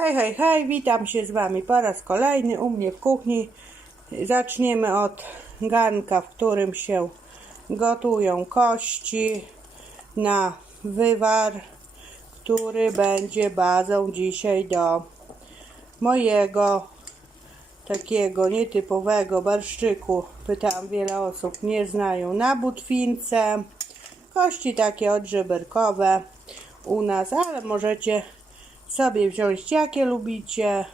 Hej, hej, hej, witam się z Wami po raz kolejny u mnie w kuchni. Zaczniemy od garnka, w którym się gotują kości na wywar, który będzie bazą dzisiaj do mojego takiego nietypowego barszczyku. Pytałam wiele osób, nie znają na butwince. Kości takie odżeberkowe u nas, ale możecie sobie wziąć jakie lubicie,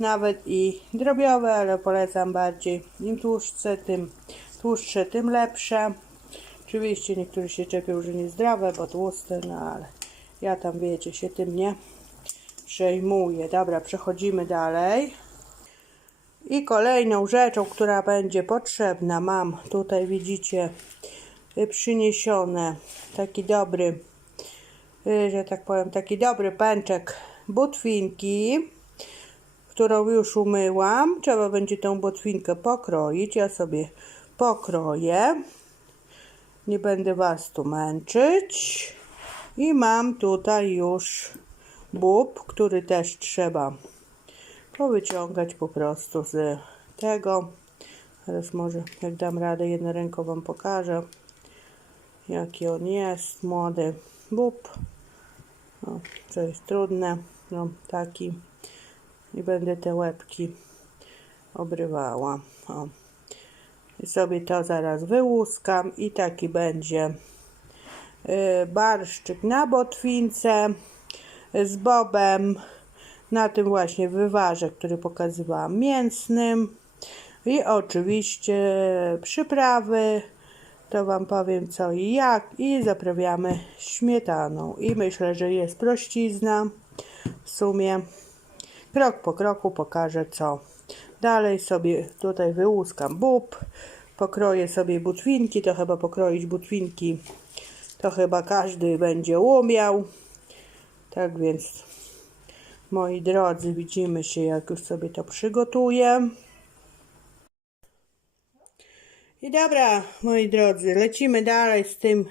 nawet i drobiowe, ale polecam bardziej im tłuszcze, tym tłuszcze, tym lepsze. Oczywiście niektórzy się czepią, że niezdrowe, bo tłuste, no ale ja tam wiecie, się tym nie przejmuję. Dobra, przechodzimy dalej. I kolejną rzeczą, która będzie potrzebna, mam tutaj widzicie przyniesione taki dobry że tak powiem, taki dobry pęczek butwinki, którą już umyłam. Trzeba będzie tą butwinkę pokroić. Ja sobie pokroję. Nie będę Was tu męczyć. I mam tutaj już bób, który też trzeba powyciągać po prostu z tego. Teraz może jak dam radę jedną ręką Wam pokażę jaki on jest, młody bób. O, co jest trudne, no taki. I będę te łebki obrywała. O. I sobie to zaraz wyłuskam i taki będzie y, barszczyk na botwince z bobem na tym właśnie wywarze, który pokazywałam mięsnym i oczywiście przyprawy to Wam powiem co i jak. I zaprawiamy śmietaną. I myślę, że jest prościzna. W sumie krok po kroku pokażę co. Dalej sobie tutaj wyłuskam bób. Pokroję sobie butwinki. To chyba pokroić butwinki to chyba każdy będzie umiał. Tak więc moi drodzy widzimy się jak już sobie to przygotuję i dobra, moi drodzy, lecimy dalej z tym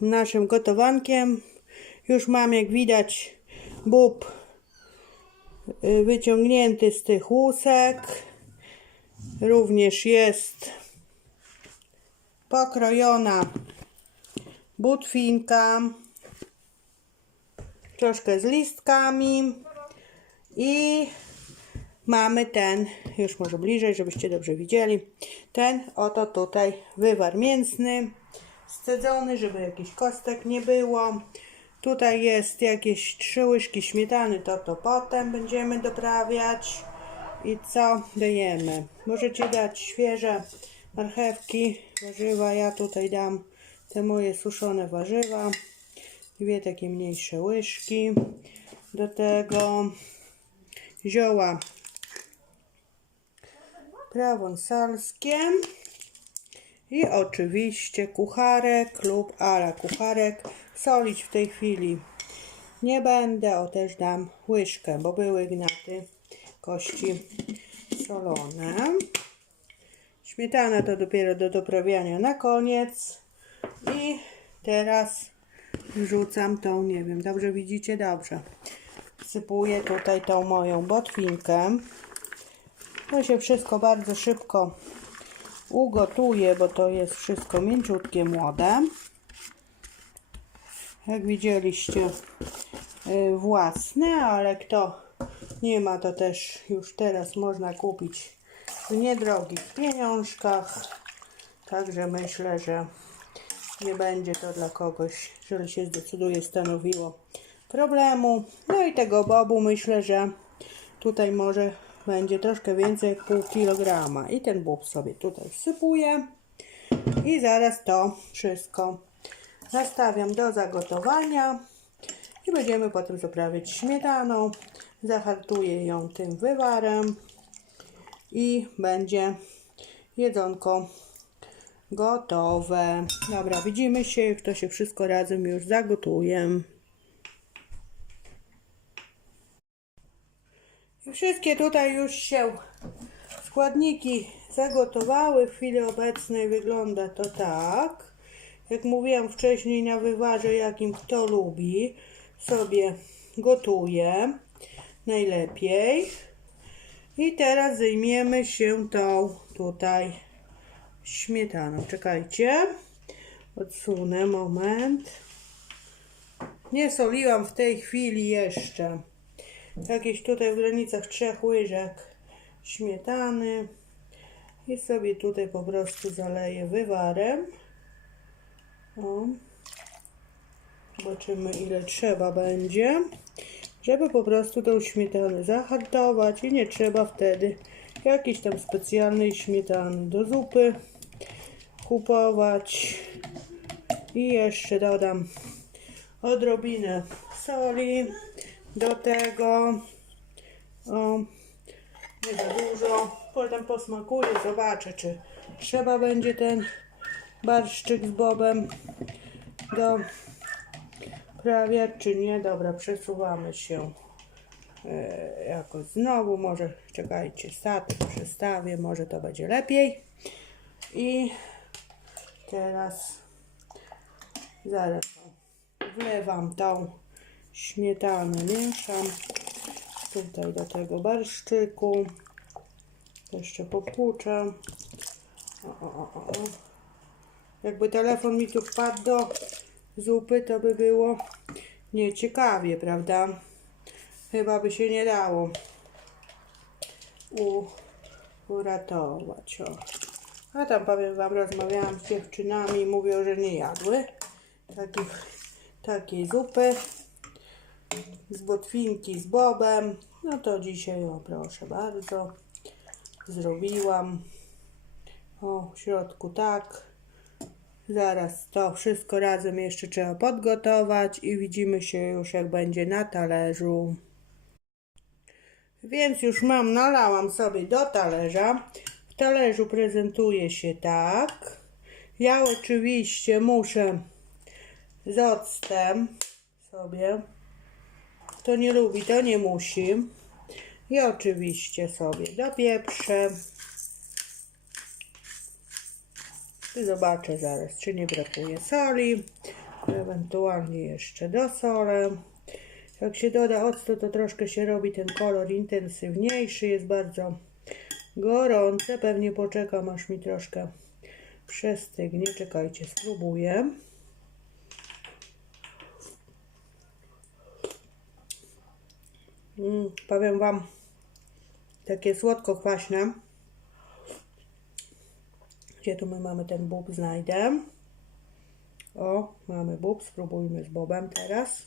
naszym gotowankiem. Już mam, jak widać, bób y, wyciągnięty z tych łusek. Również jest pokrojona butwinka. Troszkę z listkami. I mamy ten, już może bliżej, żebyście dobrze widzieli, ten oto tutaj wywar mięsny, scedzony, żeby jakichś kostek nie było. Tutaj jest jakieś trzy łyżki śmietany, to to potem będziemy doprawiać. I co dajemy? Możecie dać świeże marchewki, warzywa. Ja tutaj dam te moje suszone warzywa. Dwie takie mniejsze łyżki. Do tego zioła prowonsalskie i oczywiście kucharek lub ala kucharek. Solić w tej chwili nie będę, o też dam łyżkę, bo były gnaty kości solone. Śmietana to dopiero do doprawiania na koniec. I teraz wrzucam tą, nie wiem, dobrze widzicie? Dobrze. Sypuję tutaj tą moją botwinkę. To się wszystko bardzo szybko ugotuje, bo to jest wszystko mięciutkie, młode. Jak widzieliście, y, własne, ale kto nie ma, to też już teraz można kupić w niedrogich pieniążkach. Także myślę, że nie będzie to dla kogoś, jeżeli się zdecyduje, stanowiło problemu. No i tego bobu myślę, że tutaj może będzie troszkę więcej pół kilograma. I ten bób sobie tutaj wsypuję. I zaraz to wszystko nastawiam do zagotowania. I będziemy potem zaprawiać śmietaną. Zahartuję ją tym wywarem. I będzie jedzonko gotowe. Dobra, widzimy się, jak to się wszystko razem już zagotuje. Wszystkie tutaj już się składniki zagotowały. W chwili obecnej wygląda to tak. Jak mówiłam wcześniej na wywarze, jakim kto lubi, sobie gotuje. najlepiej. I teraz zajmiemy się tą tutaj śmietaną. Czekajcie. Odsunę moment. Nie soliłam w tej chwili jeszcze. Jakieś tutaj w granicach trzech łyżek śmietany. I sobie tutaj po prostu zaleję wywarem. O. Zobaczymy ile trzeba będzie. Żeby po prostu tą śmietanę zahartować i nie trzeba wtedy jakiejś tam specjalnej śmietany do zupy kupować. I jeszcze dodam odrobinę soli do tego. O, nie za dużo. Potem posmakuję, zobaczę, czy trzeba będzie ten barszczyk z bobem do prawie, czy nie. Dobra, przesuwamy się e, jakoś znowu. Może czekajcie, statek przestawię, może to będzie lepiej. I teraz zaraz wlewam tą śmietanę, mieszam tutaj do tego barszczyku. Jeszcze popłuczę. O, o, o, o. Jakby telefon mi tu wpadł do zupy, to by było nieciekawie, prawda? Chyba by się nie dało u, uratować. O. A tam powiem Wam, rozmawiałam z dziewczynami, mówią, że nie jadły takich, takiej zupy z botwinki z bobem. No to dzisiaj, o proszę bardzo, zrobiłam. O, w środku tak. Zaraz to wszystko razem jeszcze trzeba podgotować i widzimy się już jak będzie na talerzu. Więc już mam, nalałam sobie do talerza. W talerzu prezentuje się tak. Ja oczywiście muszę z octem sobie. Kto nie lubi, to nie musi. I oczywiście sobie dopieprzę. I zobaczę zaraz, czy nie brakuje soli. Ewentualnie jeszcze dosolę. Jak się doda octu, to troszkę się robi ten kolor intensywniejszy. Jest bardzo gorące. Pewnie poczekam, aż mi troszkę przestygnie. Czekajcie, spróbuję. Mm, powiem Wam, takie słodko-kwaśne. Gdzie tu my mamy ten bób? Znajdę. O, mamy bób. Spróbujmy z bobem teraz.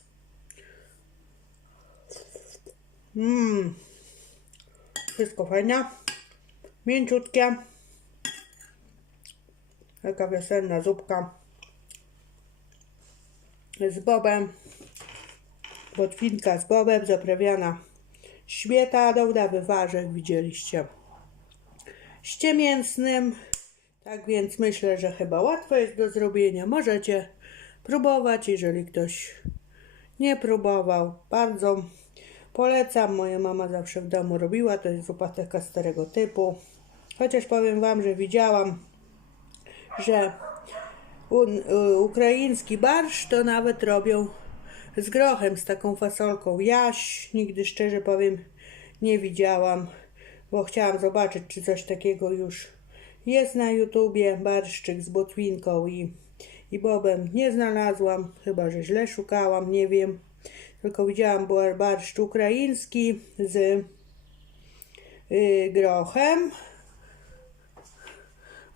Mmm. Wszystko fajne. Mięciutkie. Taka wiosenna zupka. Z bobem. Botwinka z bobem zaprawiana śmietaną na wywarze, widzieliście. Ściemięsnym. Tak więc myślę, że chyba łatwo jest do zrobienia. Możecie próbować, jeżeli ktoś nie próbował. Bardzo polecam. Moja mama zawsze w domu robiła. To jest zupa taka starego typu. Chociaż powiem Wam, że widziałam, że un, ukraiński barsz to nawet robią z grochem, z taką fasolką. Jaś nigdy szczerze powiem nie widziałam, bo chciałam zobaczyć, czy coś takiego już jest na YouTubie. Barszczyk z botwinką i, i bobem nie znalazłam, chyba że źle szukałam, nie wiem. Tylko widziałam był barszcz ukraiński z y, grochem.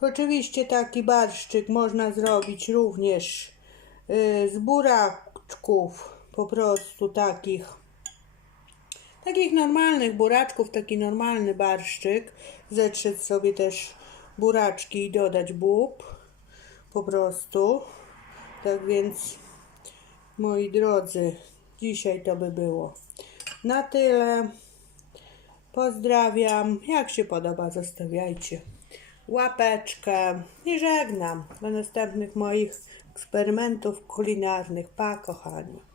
Oczywiście taki barszczyk można zrobić również z buraczków, po prostu takich takich normalnych buraczków, taki normalny barszczyk. Zetrzeć sobie też buraczki i dodać bób. Po prostu. Tak więc, moi drodzy, dzisiaj to by było na tyle. Pozdrawiam. Jak się podoba, zostawiajcie łapeczkę i żegnam do następnych moich eksperymentów kulinarnych. Pa, kochani.